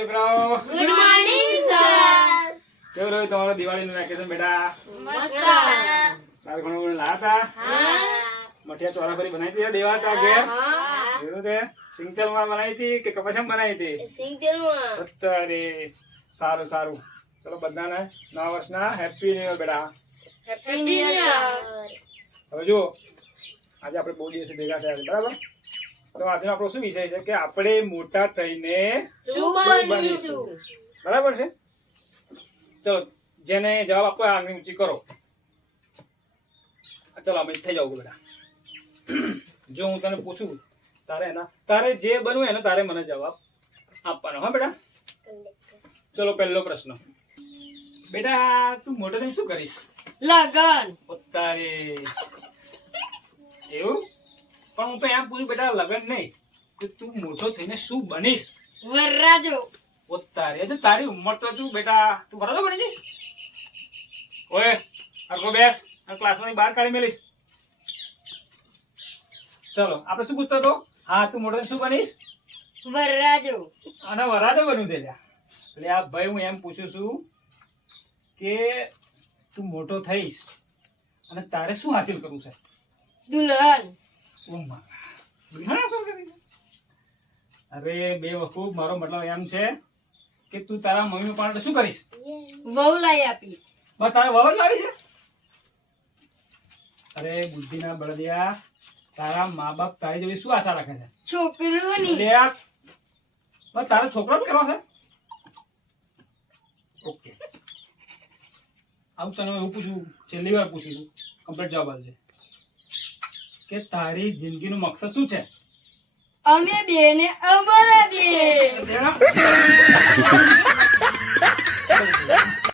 Good morning sir કેવું રહ્યું તમારું દિવાળીનું વેકેશન બેટા? મસ્ત. તારે ઘણું ઘણું લાયા હતા મઠિયા ચોરાફરી બનાવી હતી દેવા હતા ઘેર. એવું તે સિંગલમાં બનાવી હતી કે કપાસમ બનાવી હતી? સિંગલમાં અત્યારે સારું સારું. ચલો બધાને નવા વર્ષના હેપી ન્યુ યર બેટા. હેપી ન્યુ યર હવે જુઓ આજે આપણે બહુ દિવસે ભેગા થયા છે બરાબર? તો આજનો આપણો શું વિષય છે કે આપણે મોટા થઈને શું બનીશું? બરાબર છે? ચલો જેને જવાબ આપો આંગળી ઊંચી કરો. ચલો અમે થઈ જાવ બધા. જો હું તને પૂછું તારે એના તારે જે બનવું એનો તારે મને જવાબ આપવાનો. હા બેટા? ચલો પહેલો પ્રશ્ન. બેટા તું મોટો થઈને શું કરીશ? લગન. પોતારે એવું? પણ હું તો એમ પૂછું બેટા લગન નહીં. કે તું મોટો થઈને શું બનીશ? વરરાજો. પોતારે તો તારી ઉંમર તો તું બેટા? તું વરરાજો બની જઈશ? ઓએ અરકો બેસ. આ ક્લાસમાંથી બહાર કાઢી મેલીશ. ચલો આપણે શું પૂછતો હતો? હા તું મોટો શું બનીશ? વરરાજો. અને વરરાજો બનવું છે એટલે આ ભાઈ હું એમ પૂછું છું કે તું મોટો થઈશ અને તારે શું હાસિલ કરવું છે? દુલ્હન. અરે બે વખૂબ મારો મતલબ એમ છે કે તું તારા મમ્મી પપ્પા માટે શું કરીશ? વહુ લાવી આપીશ. બસ તારા વહુ લાવી છે? અરે બુદ્ધિના બળદિયા તારા મા બાપ તારી જોડે શું આશા રાખે છે? છોકરીઓની લે આ. બસ તારે છોકરો જ કરવા છે? ઓકે. આવું તને હું પૂછું છેલ્લી વાર પૂછી કમ્પ્લીટ જવાબ આપજે. કે તારી જિંદગીનું મકસદ શું છે અમે બે ને અમારા બે.